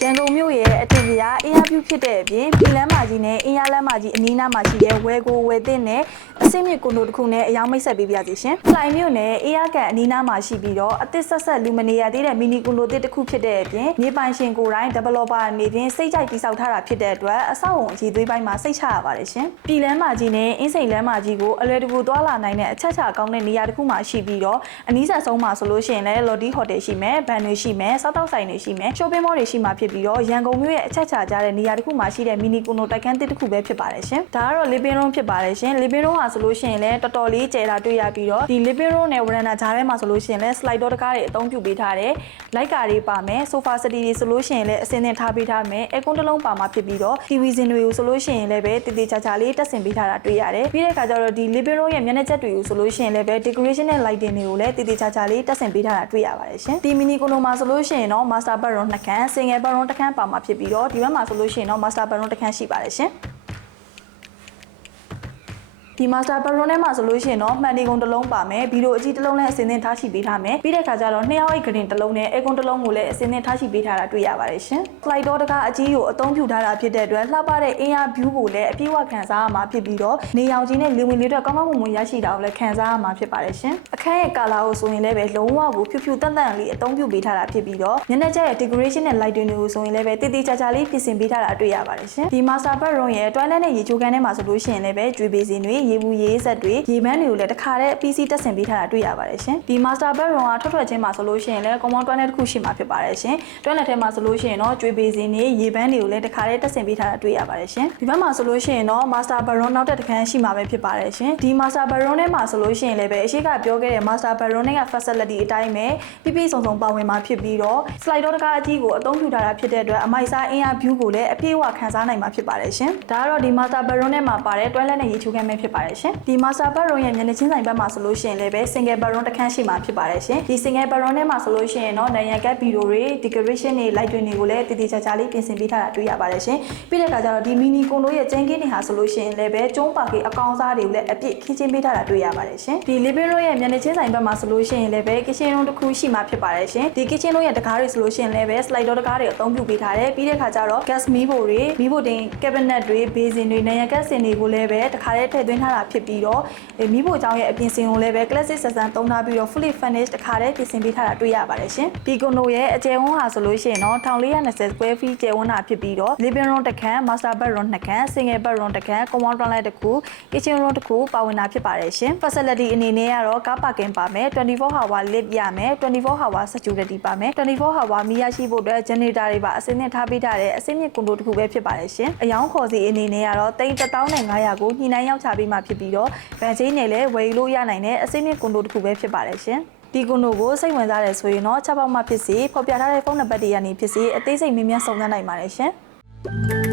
ရန်ကုန်မြို့ရဲ့အထင်ကြီးအင်အားပြုဖြစ်တဲ့အပြင်ပြည်လမ်းမကြီးနဲ့အင်အားလမ်းမကြီးအနီးနားမှာရှိတဲ့ဝဲကိုဝဲတင်နဲ့အစင်းမြစ်ကွန်ဒိုတစ်ခုနဲ့အယောင်မိတ်ဆက်ပေးပြစီရှင်။ဖလိုင်မြို့နယ်အေးရကန်အနီးနားမှာရှိပြီးတော့အသစ်ဆက်ဆက်လူမနေရသေးတဲ့မီနီကွန်ဒိုတစ်ခုဖြစ်တဲ့အပြင်မြေပိုင်ရှင်ကိုယ်တိုင် developer အနေဖြင့်စိတ်ကြိုက်တည်ဆောက်ထားတာဖြစ်တဲ့အတွက်အဆောက်အုံအခြေသွေးပိုင်းမှာစိတ်ချရပါတယ်ရှင်။ပြည်လမ်းမကြီးနဲ့အင်းစိန်လမ်းမကြီးကိုအလွယ်တကူသွားလာနိုင်တဲ့အချက်ချကောင်းတဲ့နေရာတစ်ခုမှာရှိပြီးတော့အနီးဆက်ဆုံးမှာဆိုလို့ရှိရင်လည်း Lodi Hotel ရှိမယ်၊ဘန်တွေရှိမယ်၊စားတောက်ဆိုင်တွေရှိမယ်၊shopping mall တွေရှိမှာဖြစ်ပြီးတော့ရန်ကုန်မြို့ရဲ့အချက်ချကြတဲ့နေရာတစ်ခုမှာရှိတဲ့မီနီကွန်ဒိုတိုက်ခန်းတစ်ခုပဲဖြစ်ပါတယ်ရှင်။ဒါကတော့ living room ဖြစ်ပါတယ်ရှင်။ living room ဟာဆိုလို့ရှိရင်လည်းတော်တော်လေးကျယ်တာတွေ့ရပြီးတော့ဒီ living room နဲ့ veranda ကြားထဲမှာဆိုလို့ရှိရင်လည်း slide door တကားတွေအသုံးပြုပေးထားတယ်။လိုက်ကာတွေပါမယ်။ sofa set တွေဆိုလို့ရှိရင်လည်းအစင်းနဲ့ထားပေးထားမယ်။ aircon တစ်လုံးပါမှာဖြစ်ပြီးတော့ TV စင်တွေကိုဆိုလို့ရှိရင်လည်းပဲတည်တည်ချာချာလေးတက်ဆင်ပေးထားတာတွေ့ရတယ်။ပြီးတဲ့အခါကျတော့ဒီ living room ရဲ့မျက်နှာချက်တွေကိုဆိုလို့ရှိရင်လည်းပဲ decoration နဲ့ lighting တွေကိုလည်းတည်တည်ချာချာလေးတက်ဆင်ပေးထားတာတွေ့ရပါတယ်ရှင်။ဒီ mini condo မှာဆိုလို့ရှိရင်တော့ master bedroom 2 ခန်း single bedroom 1 ခန်းပါမှာဖြစ်ပြီးတော့ဒီဘက်မှာဆိုလို့ရှိရင်တော့ master bedroom 1 ခန်းရှိပါတယ်ရှင်။ဒီ master bedroom ထဲမှာဆိုလို့ရှိရင်တော့မှန်ဒီကုန်းတစ်လုံးပါမယ်ဗီဒီယိုအကြည့်တစ်လုံးနဲ့အစင်းသင်းထားရှိပေးထားမယ်ပြီးတဲ့အခါကျတော့2 ယောက်အိတ်ဂရင်တစ်လုံးနဲ့အေကွန်တစ်လုံးကိုလည်းအစင်းသင်းထားရှိပေးထားတာတွေ့ရပါတယ်ရှင် slide door တကားအကြီးကိုအသုံးပြုထားတာဖြစ်တဲ့အတွက်လှပတဲ့အင်အား view ကိုလည်းအပြည့်အဝခံစားရမှာဖြစ်ပြီးတော့နေရောင်ကြီးနဲ့လေဝင်လေထွက်ကောင်းကောင်းမွန်မွန်ရရှိတာကိုလည်းခံစားရမှာဖြစ်ပါတယ်ရှင်အခန်းရဲ့ color ကိုဆိုရင်လည်းပဲလုံးဝကိုဖြူဖြူတန့်တန့်လေးအသုံးပြုပေးထားတာဖြစ်ပြီးတော့မျက်နှာကျက်ရဲ့ decoration နဲ့ lighting တွေကိုဆိုရင်လည်းပဲတည်တည်ချာချာလေးပြင်ဆင်ပေးထားတာတွေ့ရပါတယ်ရှင်ဒီ master bedroom ရဲ့ toilet နဲ့ရေချိုးခန်းထဲမှာဆိုလို့ရှိရင်လည်းပဲကျွေးပေးစင်တွေရေဘူးရေဆက်ရေပန်းတွေကိုလည်းတခါတည်း PC တက်ဆင်ပေးထားတာတွေ့ရပါတယ်ရှင်ဒီ master bedroom ကထွက်ချင်းမှာဆိုလို့ရှိရင်လည်း common toilet တစ်ခုရှိမှာဖြစ်ပါတယ်ရှင် toilet ထဲမှာဆိုလို့ရှိရင်တော့ကျွေးပေးစင်တွေရေပန်းတွေကိုလည်းတခါတည်းတက်ဆင်ပေးထားတာတွေ့ရပါတယ်ရှင်ဒီဘက်မှာဆိုလို့ရှိရင်တော့ master bedroom နောက်တစ်ခန်းရှိမှာပဲဖြစ်ပါတယ်ရှင်ဒီ master bedroom ထဲမှာဆိုလို့ရှိရင်လည်းပဲအရှိကပြောခဲ့တဲ့ master bedroom နဲ့က facility အတိုင်းပဲပြည့်စုံစုံပါဝင်မှာဖြစ်ပြီးတော့ slide door တကားအကြီးကိုအသုံးပြုထားတာဖြစ်တဲ့အတွက်အမိုက်စားအင်အား view ကိုလည်းအပြည့်အဝခံစားနိုင်မှာဖြစ်ပါတယ်ရှင်ဒါကတော့ဒီ master bedroom ထဲမှာပါတဲ့ toilet နဲ့ရေချိုးခန်းပဲဖြစ်ပါတယ်ရှင်ဒီ master bedroom ရဲ့မျက်နှာချင်းဆိုင်ဘက်မှာဆိုလို့ရှိရင်လည်းပဲ single bedroom တစ်ခန်းရှိမှာဖြစ်ပါတယ်ရှင်ဒီ single bedroom ထဲမှာဆိုလို့ရှိရင်တော့နံရံကပ်ဗီဒီယိုတွေ decoration တွေ light တွေကိုလည်းတည်တည်ချာချာလေးပြင်ဆင်ပေးထားတာတွေ့ရပါတယ်ရှင်ပြီးတဲ့အခါကျတော့ဒီ mini condo ရဲ့ကျင်းကင်းတွေဟာဆိုလို့ရှိရင်လည်းပဲကျုံးပါကေအကောင်စားတွေကိုလည်းအပြည့်ခင်းချင်းပေးထားတာတွေ့ရပါတယ်ရှင်ဒီ living room ရဲ့မျက်နှာချင်းဆိုင်ဘက်မှာဆိုလို့ရှိရင်လည်းပဲ kitchen room တစ်ခုရှိမှာဖြစ်ပါတယ်ရှင်ဒီ kitchen room ရဲ့တကားတွေဆိုလို့ရှိရင်လည်းပဲ slide door တကားတွေအသုံးပြုပေးထားတယ်ပြီးတဲ့အခါကျတော့ gas မီးဖိုတွေမီးဖိုတင် cabinet တွေ basin တွေနံရံကပ်စင်တွေကိုလည်းပဲတခါတည်းထည့်သွင်းထားတာဖြစ်ပြီးတော့မီးဖိုကြောင်းရဲ့အပြင်စင်ကိုလည်းပဲ classic ဆန်ဆန်သုံးထားပြီးတော့ fully furnished တခါတည်းပြင်ဆင်ပေးထားတာတွေ့ရပါတယ်ရှင်ဒီကွန်ဒိုရဲ့အကျယ်ဝန်းဟာဆိုလို့ရှိရင်တော့1420 square feet ကျယ်ဝန်းတာဖြစ်ပြီးတော့ living room တစ်ခန်း master bedroom 2 ခန်း single bedroom တစ်ခန်း common toilet တစ်ခု kitchen room တစ်ခုပါဝင်တာဖြစ်ပါတယ်ရှင် facility အနေနဲ့ကတော့ car parking ပါမယ်24 hour lift ရမယ်24 hour security ပါမယ်24 hour မီးရရှိဖို့အတွက် generator တွေပါအစင်းနဲ့ထားပေးထားတဲ့အစင်းမြင့်ကွန်ဒိုတစ်ခုပဲဖြစ်ပါတယ်ရှင်အယောင်ခေါ်စီအနေနဲ့ကတော့3,500ကိုညှိနှိုင်းရောက်ချပေးမှာဖြစ်ပြီးတော့ဗန်ချင်းနဲ့လည်းဝယ်လို့ရနိုင်တဲ့အစင်းမြင့်ကွန်ဒိုတစ်ခုပဲဖြစ်ပါတယ်ရှင်ဒီကွန်ဒိုကိုစိတ်ဝင်စားတယ်ဆိုရင်တော့ချက်ပေါက်မှဖြစ်စေဖော်ပြထားတဲ့ဖုန်းနံပါတ်တွေကနေဖြစ်စေအသေးစိတ်မြင်မြန်စုံစမ်းနိုင်ပါတယ်ရှင်